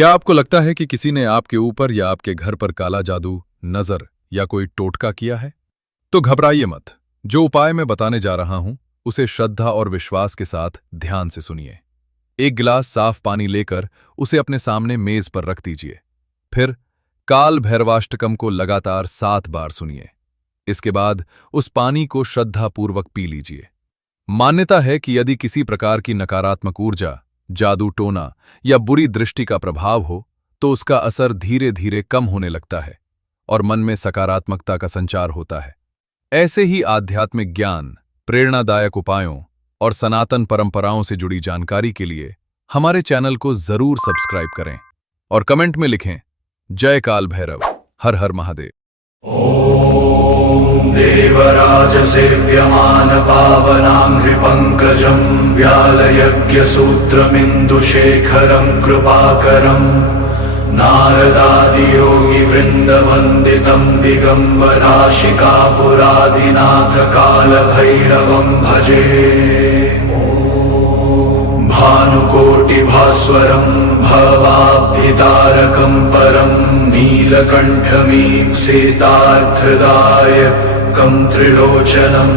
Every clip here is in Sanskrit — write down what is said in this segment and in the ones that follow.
क्या आपको लगता है कि किसी ने आपके ऊपर या आपके घर पर काला जादू, नजर या कोई टोटका किया है? तो घबराइए मत। जो उपाय मैं बताने जा रहा हूं, उसे श्रद्धा और विश्वास के साथ ध्यान से सुनिए। एक गिलास साफ पानी लेकर उसे अपने सामने मेज पर रख दीजिए। फिर काल भैरवाष्टकम को लगातार 7 बार सुनिए। इसके बाद उस पानी को श्रद्धापूर्वक पी लीजिए। मान्यता है कि यदि किसी प्रकार की नकारात्मक ऊर्जा, जादू टोना या बुरी दृष्टि का प्रभाव हो, तो उसका असर धीरे धीरे कम होने लगता है और मन में सकारात्मकता का संचार होता है। ऐसे ही आध्यात्मिक ज्ञान, प्रेरणादायक उपायों और सनातन परंपराओं से जुड़ी जानकारी के लिए हमारे चैनल को जरूर सब्सक्राइब करें और कमेंट में लिखें, जय काल भैरव, हर हर महादेव। ॐ देवराज सेव्यमान पावनाङ्घ्रिपङ्कजं व्यालयज्ञसूत्रमिन्दुशेखरं कृपाकरं नारदादियोगिवृन्दवन्दितं दिगम्बराशिकापुराधिनाथ कालभैरवं भजे। भानुकोटिभास्वरं भवाब्धितारकं परं नीलकण्ठमीप्सितार्थदायकं त्रिलोचनं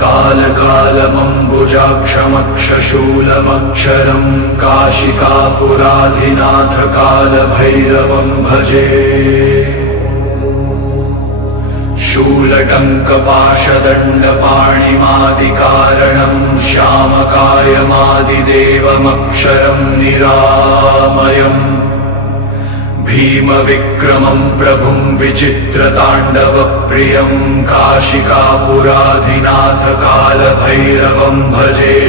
कालकालमम्बुजाक्षमक्षशूलमक्षरं काशिकापुराधिनाथ कालभैरवं भजे। शूलटङ्कपाशदण्डपाणिमादिकारणं श्यामकायमादिदेवमक्षरं निरामयम् भीमविक्रमं प्रभुं विचित्रताण्डवप्रियं काशिकापुराधिनाथ कालभैरवं भजे।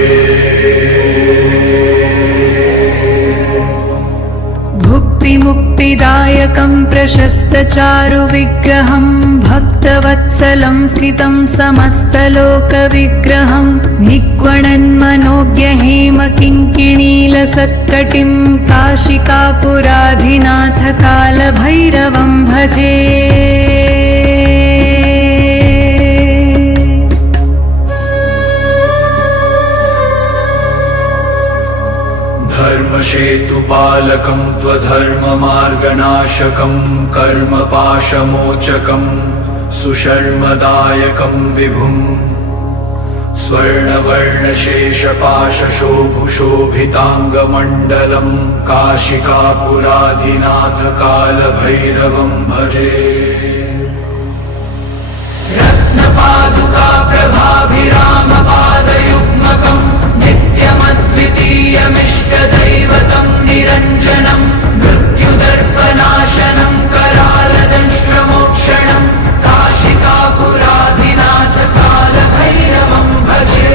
मुक्तिदायकं प्रशस्तचारुविग्रहं भक्तवत्सलं स्थितं समस्तलोकविग्रहं निक्वणन्मनोज्ञहेमकिङ्किणीलसत्कटिं काशिकापुराधिनाथ कालभैरवं भजे। धर्मसेतुपालकं त्वधर्ममार्गनाशकं कर्मपाशमोचकं सुशर्मदायकं विभुं स्वर्णवर्णशेषपाशशोभुशोभिताङ्गमण्डलं काशिकापुराधिनाथ कालभैरवं भजे। रत्नपादुका प्रभाभिरामपादयुग्मकं नित्यमद्वितीयमिष्टदैवतं निरञ्जनं मृत्युदर्पनाशनं करालदंष्ट्रमोक्षणं काशिकापुराधिनाथ कालभैरवं भजे।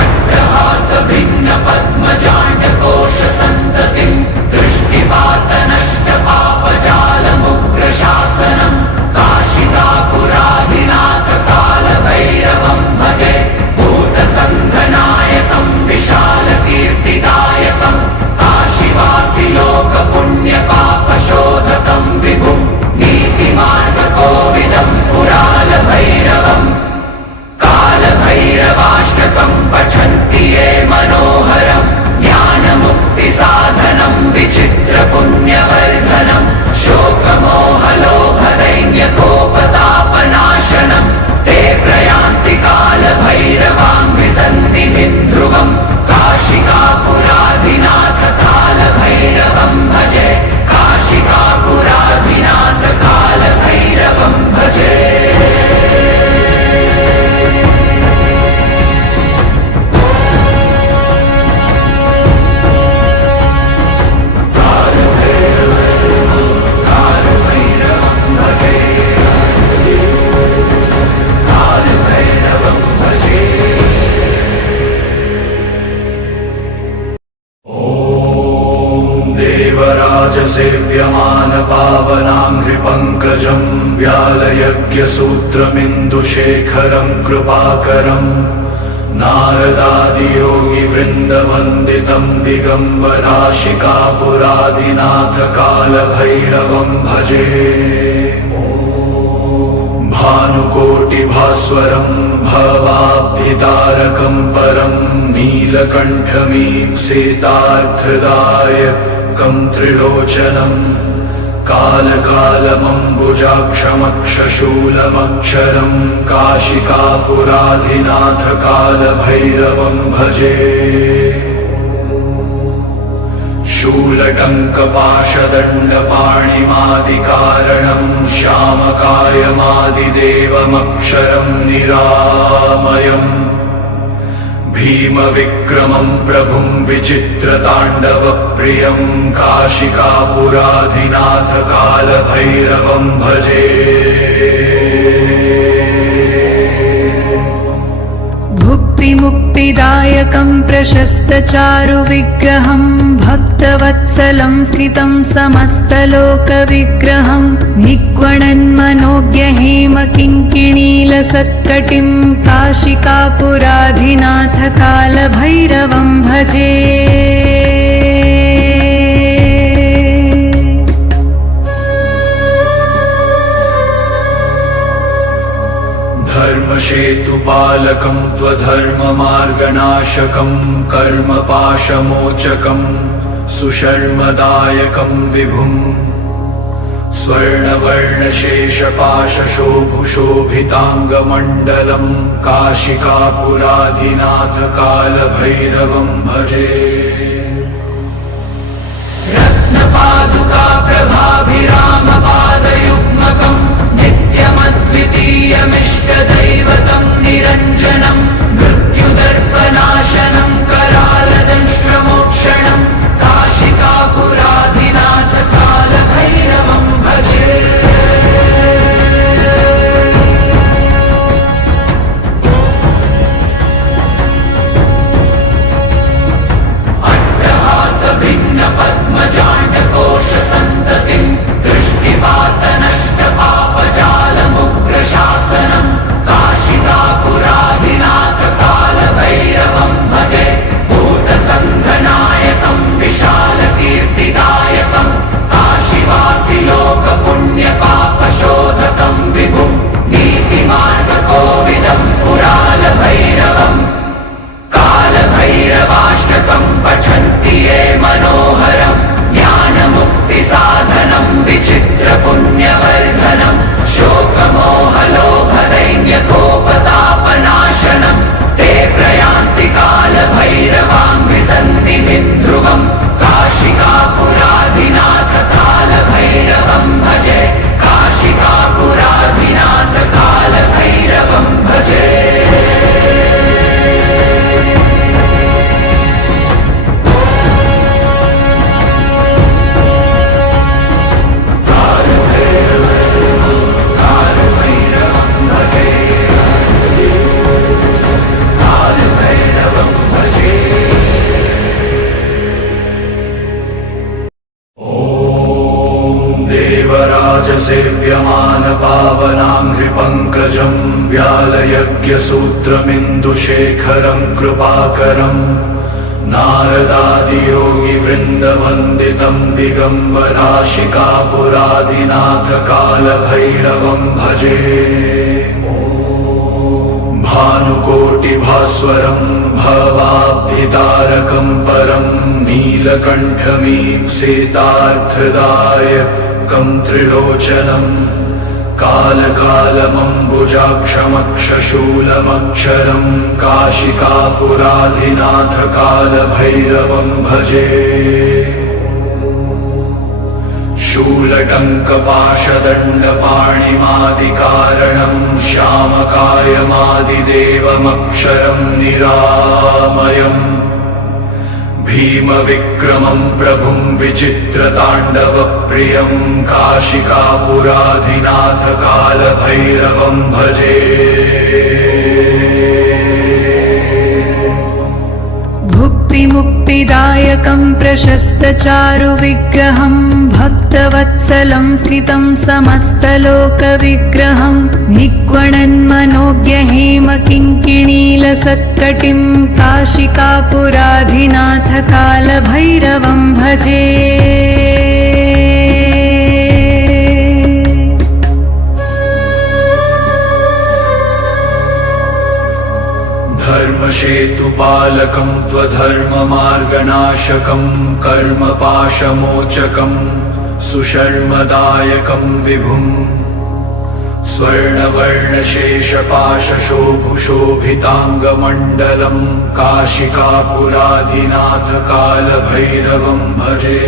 अट्टहासभिन्नपद्मजाण्डकोशसन्ततिं दृष्टिपातनष्टपापजालमुग्रशासनं काशिकापुराधिनाथ कालभैरवं भजे। भूतसन्धनायकं विशालकीर्तिदायकं काशीवासिलोकपुण्यपापशोधकं विभुं नीतिमार्गकोविदं पुरालभैरवं कालभैरवाष्टकं पठन्ति ये मनोहरं ज्ञानमुक्तिसाधनं विचित्रपुण्यवर्धनं शोकमोहलोभदैन्यकोपतापनाशनं ते प्रयान्ति कालभैरवाङ्घ्रिसन्निधिं ध्रुवं काशिकापुराधिनाथ कालभैरवं भजे। काशिकापुराधिनाथ कालभैरवं भजे। सेव्यमान पावनाङ्घ्रिपङ्कजं व्यालयज्ञसूत्रमिन्दुशेखरं कृपाकरं नारदादियोगिवृन्दवन्दितं दिगम्बराशिकापुराधिनाथ कालभैरवं भजे। भानुकोटिभास्वरं भवाब्धितारकं परं नीलकण्ठमीप्सितार्थदायकं त्रिलोचनं कालकालमम्बुजाक्षमक्षशूलमक्षरं काशिकापुराधिनाथ कालभैरवं भजे। शूलटङ्कपाशदण्डपाणिमादिकारणं श्यामकायमादिदेवमक्षरं निरामयम् भीमविक्रमं प्रभुं विचित्रताण्डवप्रियं काशिकापुराधिनाथ कालभैरवं भजे। मुक्तिदायकं प्रशस्तचारुविग्रहं भक्तवत्सलं स्थितं समस्तलोकविग्रहं निक्वणन्मनोज्ञहेमकिङ्किणीलसत्कटिं काशिकापुराधिनाथ कालभैरवं भजे। धर्मसेतुपालकं त्वधर्ममार्गनाशकं कर्मपाशमोचकं सुशर्मदायकं विभुं स्वर्णवर्णशेषपाशशोभुशोभिताङ्गमण्डलं काशिकापुराधिनाथ कालभैरवं भजे। रत्नपादुका प्रभाभिरामपादयुग्मकं नित्यमद्वितीयमिष्टदैवतं निरञ्जनं मृत्युदर्पनाशनं करालदंष्ट्रमोक्षणं काशिकापुराधिनाथ कालभैरवं भजे। अट्टहासभिन्नपद्मजाण्डकोशसन्ततिं दृष्टिपातनष्टपापजालमुग्रशासनं काशिकापुराधिनाथ कालभैरवं भजे। भूतसन्धनायकं विशालकीर्तिदायकं काशीवासिलोकपुण्यपापशोधकं विभुं नीतिमार्गकोविदं पुरालभैरवं कालभैरवाष्टकं पठन्ति ये मनोहरं ज्ञानमुक्तिसाधनं विचित्रपुण्यवर्धनं शोकमोहलोभदैन्यकोपतापनाशनं ते प्रयान्ति कालभैरवाङ्घ्रिसन्निधिं ध्रुवं काशिकापुराधिनाथ कालभैरवं भजे। काशिकापुराधिनाथ कालभैरवं भजे। देवराजसेव्यमानपावनाङ्घ्रिपङ्कजं व्यालयज्ञसूत्रमिन्दुशेखरं कृपाकरं नारदादियोगिवृन्दवन्दितं दिगम्बराशिकापुराधिनाथ कालभैरवं भजे। भानुकोटिभास्वरं भवाब्धितारकं परं नीलकण्ठमीप्सितार्थदायकं त्रिलोचनं कालकालमम्बुजाक्षमक्षशूलमक्षरं काशिकापुराधिनाथ कालभैरवं भजे। शूलटङ्कपाशदण्डपाणिमादिकारणं श्यामकायमादिदेवमक्षरं निरामयम् भीमविक्रमं प्रभुं विचित्रताण्डवप्रियं काशिकापुराधिनाथ कालभैरवं भजे। मुक्तिदायकं प्रशस्तचारुविग्रहं भक्तवत्सलं स्थितं समस्तलोकविग्रहं निक्वणन्मनोज्ञहेमकिङ्किणीलसत्कटिं काशिकापुराधिनाथ कालभैरवं भजे। धर्मसेतुपालकं त्वधर्ममार्गनाशकं कर्मपाशमोचकं सुशर्मदायकं विभुम् स्वर्णवर्णशेषपाशशोभुशोभिताङ्गमण्डलं काशिकापुराधिनाथकालभैरवं भजे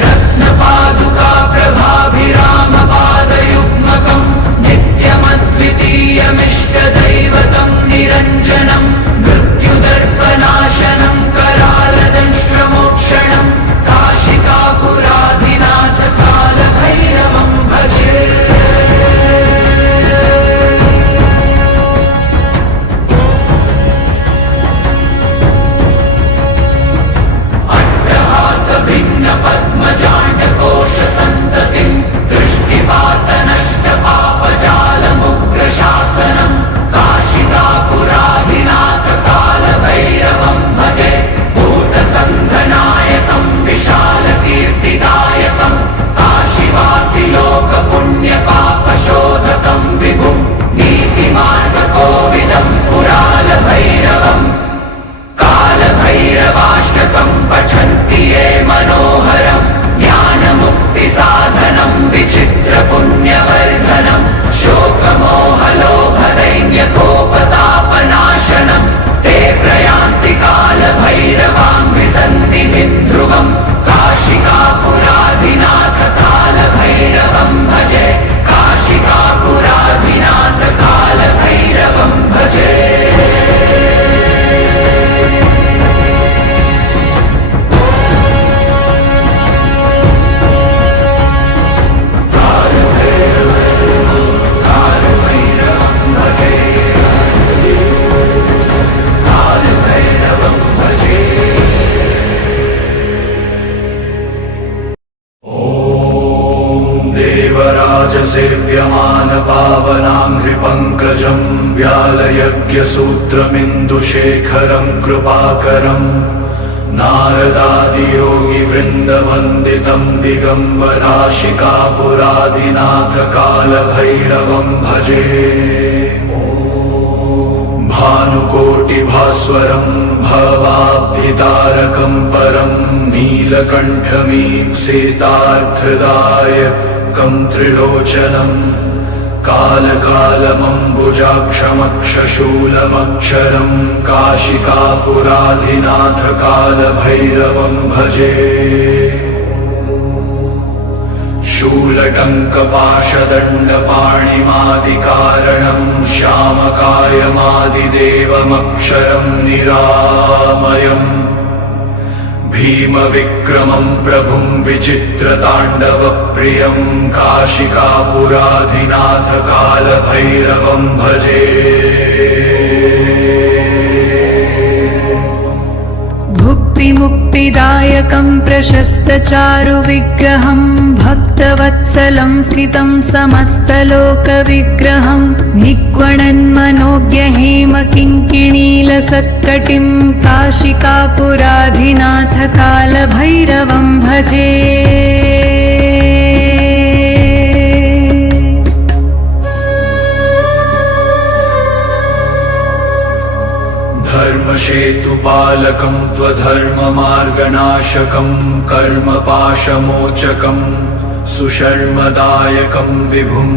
रत्नपादुका प्रभाभिरामपादयुग्मकं नित्यमद्वितीयमिष्टदैवतं निरञ्जनं मृत्युदर्पनाशनं करालदंष्ट्रमोक्षणं काशिकापुराधिनाथकालभैरवं भजे पद्मजाण्डकोशसन्ततिं दृष्टिपातनष्टपापजालमुग्रशासनं काशिकापुराधिनाथकालभैरवं भजे भूतसन्धनायकं विशालकीर्तिदायकं काशीवासिलोकपुण्यपापशोधकं विभुं नीतिमार्गकोविदं पुरालभैरवम् कालभैरवाष्टकं पठन्ति ये मनोहरं ज्ञानमुक्तिसाधनं विचित्रपुण्यवर्धनं शोकमोहलोभदैन्यकोपतापनाशनं ते प्रयान्ति कालभैरवाङ्घ्रिसन्निधिं ध्रुवं काशिकापुराधिनाथकालभैरवं भजे काशिकापुराधिनाथकालभैरवं भजे देवराजसेव्यमानपावनाङ्घ्रिपङ्कजं व्यालयज्ञसूत्रमिन्दुशेखरं कृपाकरं नारदादियोगिवृन्दवन्दितं दिगम्बराशिकापुराधिनाथकालभैरवं भजे भानुकोटिभास्वरं भवाब्धितारकं परं नीलकण्ठमीप्सितार्थदायकं त्रिलोचनम् कालकालमम्बुजाक्षमक्षशूलमक्षरं काशिकापुराधिनाथकालभैरवं भजे शूलटङ्कपाशदण्डपाणिमादिकारणं श्यामकायमादिदेवमक्षरं निरामयम् भीमविक्रमं प्रभुं विचित्रताण्डवप्रियं काशिकापुराधिनाथकालभैरवं भजे भुक्तिमुक्तिदायकं प्रशस्तचारुविग्रहं भक्तवत्सलं स्थितं समस्तलोकविग्रहं निक्वणन्मनोज्ञहेमकिङ्किणीलसत्कटिं काशिकापुराधिनाथकालभैरवं भजे धर्मसेतुपालकं त्वधर्ममार्गनाशकं कर्मपाशमोचकं सुशर्मदायकं विभुम्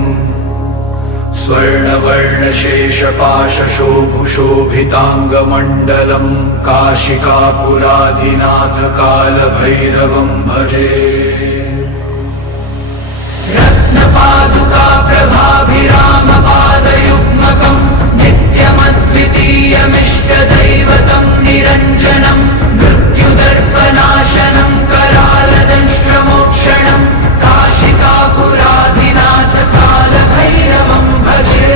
स्वर्णवर्णशेषपाशशोभुशोभिताङ्गमण्डलं काशिकापुराधिनाथकालभैरवं भजे रत्नपादुका प्रभाभिरामपादयुग्मकं नित्यमद्वितीयमिष्टदैवतं निरञ्जनं मृत्युदर्पनाशनं करालदंष्ट्रमोक्षणं काशिकापुराधिनाथकालभैरवं भजे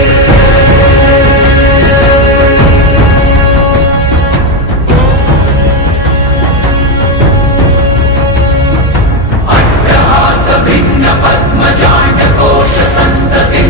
अट्टहासभिन्नपद्मजाण्डकोशसन्ततिं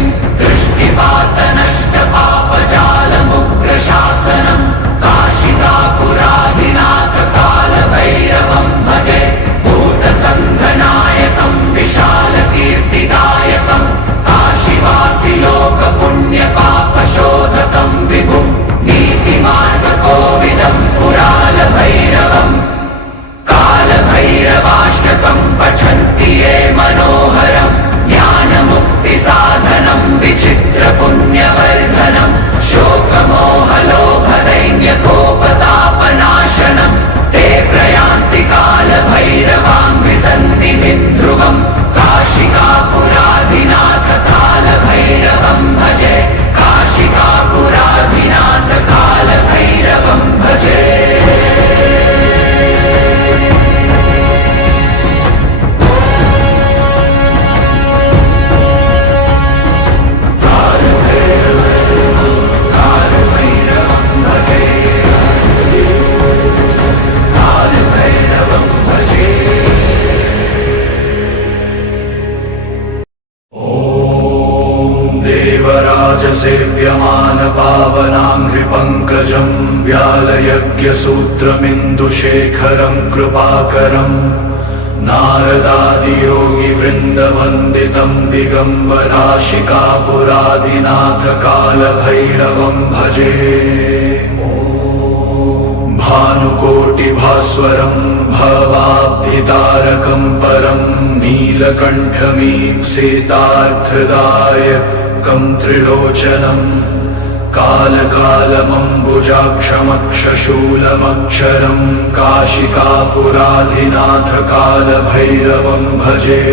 देवराजसेव्यमानपावनाङ्घ्रिपङ्कजं व्यालयज्ञसूत्रमिन्दुशेखरं कृपाकरं नारदादियोगिवृन्दवन्दितं दिगम्बराशिकापुराधिनाथकालभैरवं भजे। भानुकोटिभास्वरं भवाब्धितारकं परं नीलकण्ठमीप्सितार्थदायकं त्रिलोचनं कालकालमम्बुजाक्षमक्षशूलमक्षरं काशिकापुराधिनाथकालभैरवं भजे।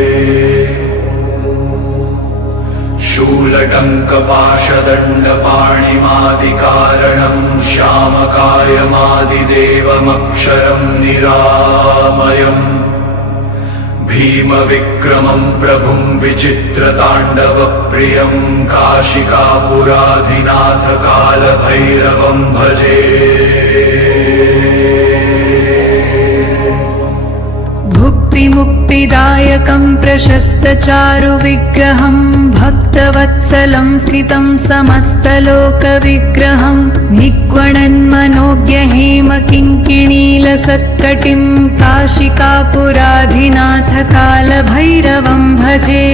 शूलटङ्कपाशदण्डपाणिमादिकारणं श्यामकायमादिदेवमक्षरं निरामयम् भीमविक्रमं प्रभुं विचित्रताण्डवप्रियं काशिकापुराधिनाथकालभैरवं भजे। भुक्तिमुक्तिदायकं प्रशस्तचारुविग्रहं भक्तवत्सलं स्थितं समस्तलोकविग्रहं निक्वणन्मनोज्ञहेमकिङ्किणीलसत्कटिं काशिकापुराधिनाथकालभैरवं भजे।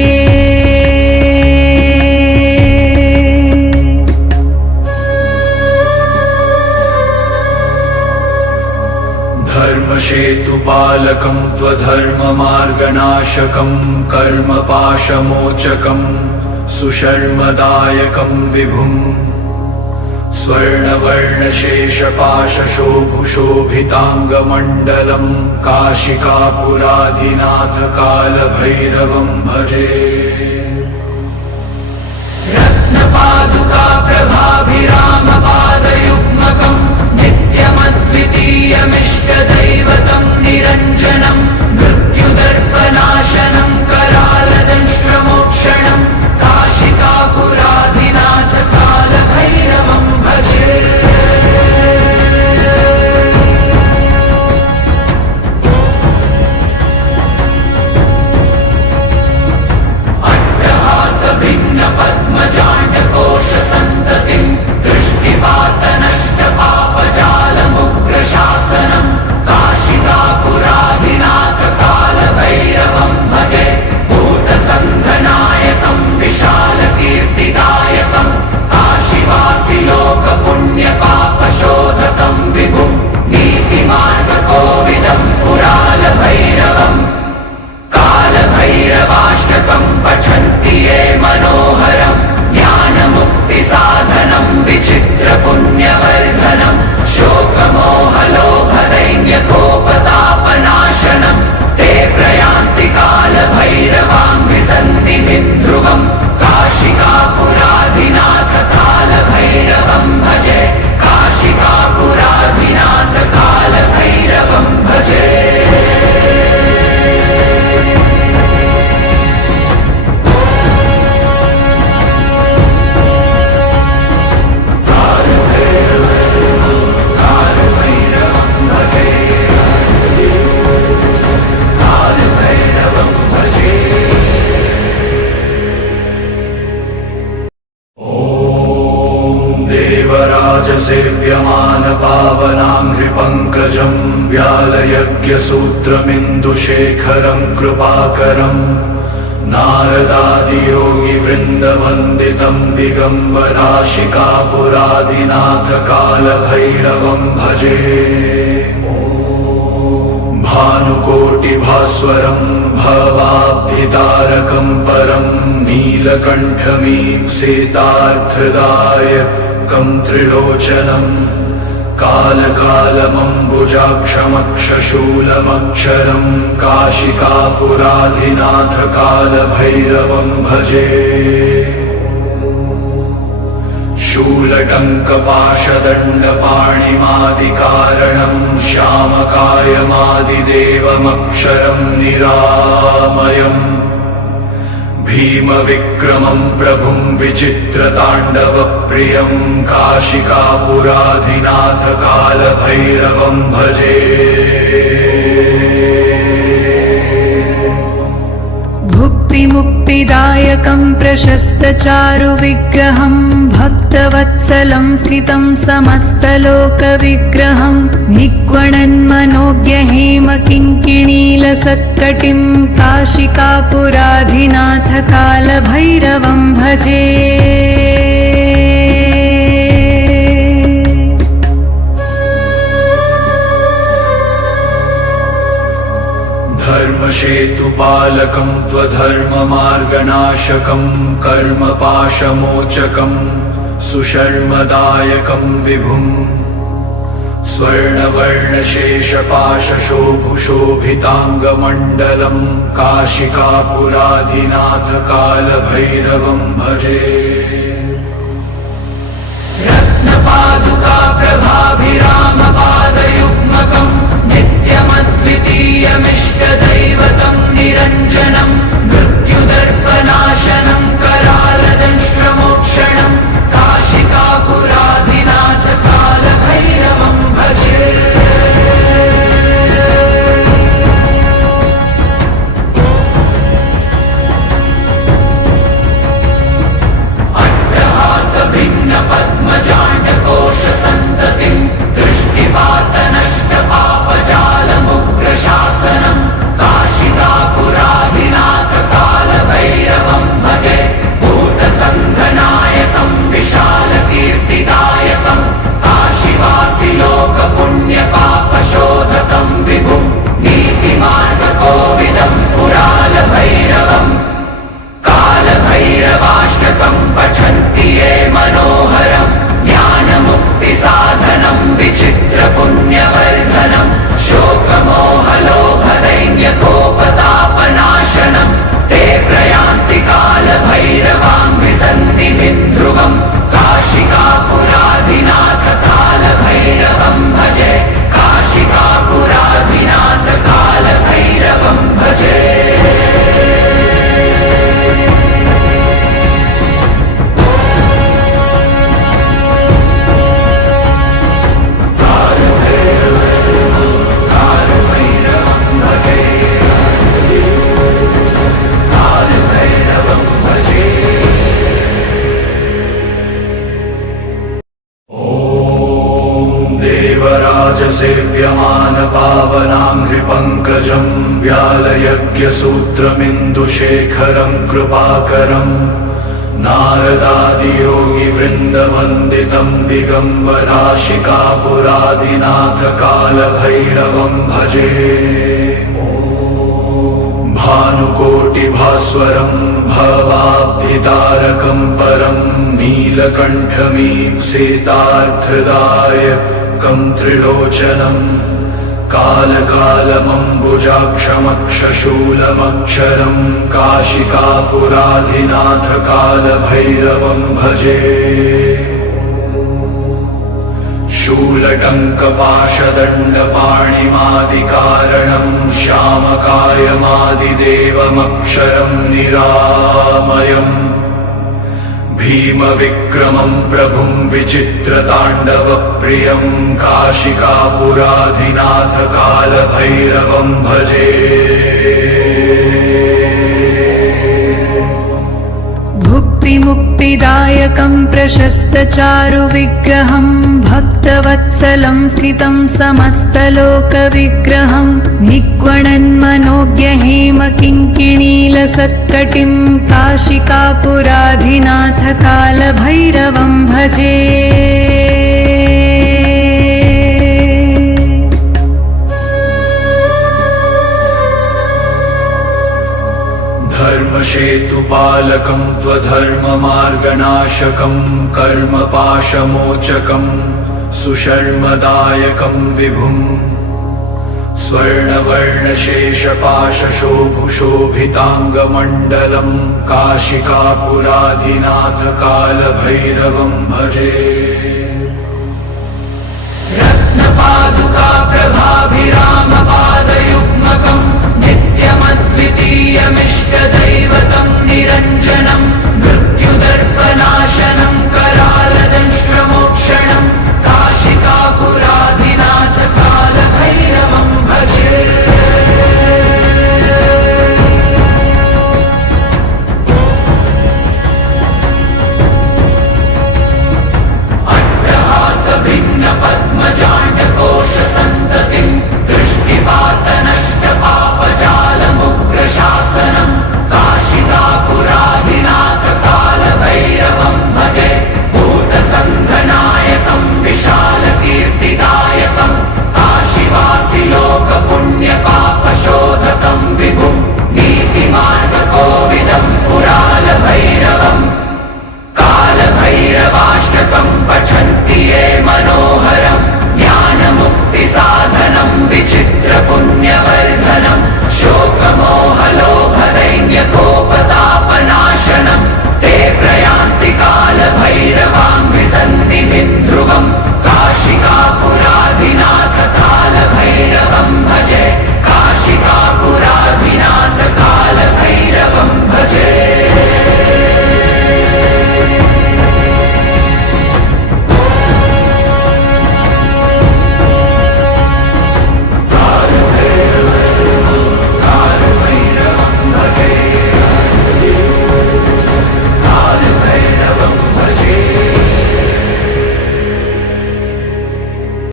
धर्मसेतुपालकं त्वधर्ममार्गनाशकं कर्मपाशमोचकं सुशर्मदायकं विभुं स्वर्णवर्णशेषपाशशोभुशोभिताङ्गमण्डलं काशिकापुराधिनाथकालभैरवं भजे। रत्नपादुका प्रभाभिरामपादयुग्मकं नित्यमद्वितीयमिष्टदैवतं निरञ्जनं मृत्युदर्पनाशनं करालदंष्ट्रमोक्षणं काशिकापुराधिनाथकालभैरवं भजे। अट्टहासभिन्नपद्मजाण्डकोशसन्ततिं दृष्टिपातनष्टपापजालमुग्रशासनं काशिकापुराधिनाथकालभैरवं भजे। भूतसन्धनायकं विशालकीर्तिदायकं काशीवासिलोकपुण्यपापशोधकं विभुं नीतिमार्गकोविदं पुरालभैरवम् कालभैरवाष्टकं पठन्ति ये मनोहरं ज्ञानमुक्तिसाधनं विचित्रपुण्यवर्धनं शोकमोहलोभदैन्यकोपतापनाशनं ते प्रयान्ति कालभैरवाङ्घ्रिसन्निधिं ध्रुवं काशिकापुराधिनाथकालभैरवं भजे। काशिकापुराधिनाथकालभैरवं भजे। देवराजसेव्यमानपावनाङ्घ्रिपङ्कजं व्यालयज्ञसूत्रमिन्दुशेखरं कृपाकरं नारदादियोगिवृन्दवन्दितं दिगम्बराशिकापुराधिनाथकालभैरवं भजे। भानुकोटिभास्वरं भवाब्धितारकं परं नीलकण्ठमीप्सितार्थदायकं त्रिलोचनं कालकालमम्बुजाक्षमक्षशूलमक्षरं काशिकापुराधिनाथकालभैरवं भजे। शूलटङ्कपाशदण्डपाणिमादिकारणं श्यामकायमादिदेवमक्षरं निरामयम् भीमविक्रमं प्रभुं विचित्रताण्डवप्रियं काशिकापुराधिनाथकालभैरवं भजे। भुक्तिमुक्तिदायकं प्रशस्तचारुविग्रहं भक्तवत्सलं स्थितं समस्तलोकविग्रहं निक्वणन्मनोज्ञहेमकिङ्किणीलसत्कटिं काशिकापुराधिनाथकालभैरवं भजे। धर्मसेतुपालकं त्वधर्ममार्गनाशकं कर्मपाशमोचकं सुशर्मदायकं विभुं स्वर्णवर्णशेषपाशशोभुशोभिताङ्गमण्डलं काशिकापुराधिनाथकालभैरवं भजे। रत्नपादुका प्रभाभिरामपादयुग्मकं नित्यमद्वितीयमिष्टदैवतं निरञ्जनं मृत्युदर्पनाशनं करालदंष्ट्रमोक्षणं काशिकापुराधिनाथकालभैरवं भजे। अट्टहासभिन्नपद्मजाण्डकोशसन्ततिं दृष्टिपातनष्टपापजालमुग्रशासनं काशिकापुराधिनाथकालभैरवं भजे। भूतसन्धनायकं विशालकीर्तिदायकं काशीवासिलोकपुण्यपापशोधकं विभुं नीतिमार्गकोविदं पुरालभैरवम् कालभैरवाष्टकं पठन्ति ये मनोहरं ज्ञानमुक्तिसाधनं विचित्रपुण्यवर्धनं शोकमोहलोभदैन्यकोपतापनाशनं ते प्रयान्ति कालभैरवाङ्घ्रिसन्निधिं ध्रुवं काशिकापुराधिनाथकालभैरवं भजे। काशिकापुराधिनाथकालभैरवं भजे। देवराजसेव्यमानपावनाङ्घ्रिपङ्कजं व्यालयज्ञसूत्रमिन्दुशेखरं कृपाकरं नारदादियोगिवृन्दवन्दितं दिगम्बराशिकापुराधिनाथकालभैरवं भजे। भानुकोटिभास्वरं भवाब्धितारकं परं नीलकण्ठमीप्सितार्थदायकं त्रिलोचनं कालकालमम्बुजाक्षमक्षशूलमक्षरं काशिकापुराधिनाथकालभैरवं भजे। शूलटङ्कपाशदण्डपाणिमादिकारणं श्यामकायमादिदेवमक्षरं निरामयम् भीमविक्रमं प्रभुं विचित्रताण्डवप्रियं काशिकापुराधिनाथकालभैरवं भजे। भुक्तिमुक्तिदायकं प्रशस्तचारुविग्रहं भक्तवत्सलं स्थितं समस्तलोकविग्रहं निक्वणन्मनोज्ञहेमकिङ्किणीलसत्कटिं काशिकापुराधिनाथकालभैरवं भजे। धर्मसेतुपालकं त्वधर्ममार्गनाशकं कर्मपाशमोचकं सुशर्मदायकं विभुं स्वर्णवर्णशेषपाशशोभुशोभिताङ्गमण्डलं काशिकापुराधिनाथकालभैरवं भजे। रत्नपादुका प्रभाभिरामपादयुग्मकं नित्यमद्वितीयमिष्टदैवतं निरञ्जनं मृत्युदर्पनाशनं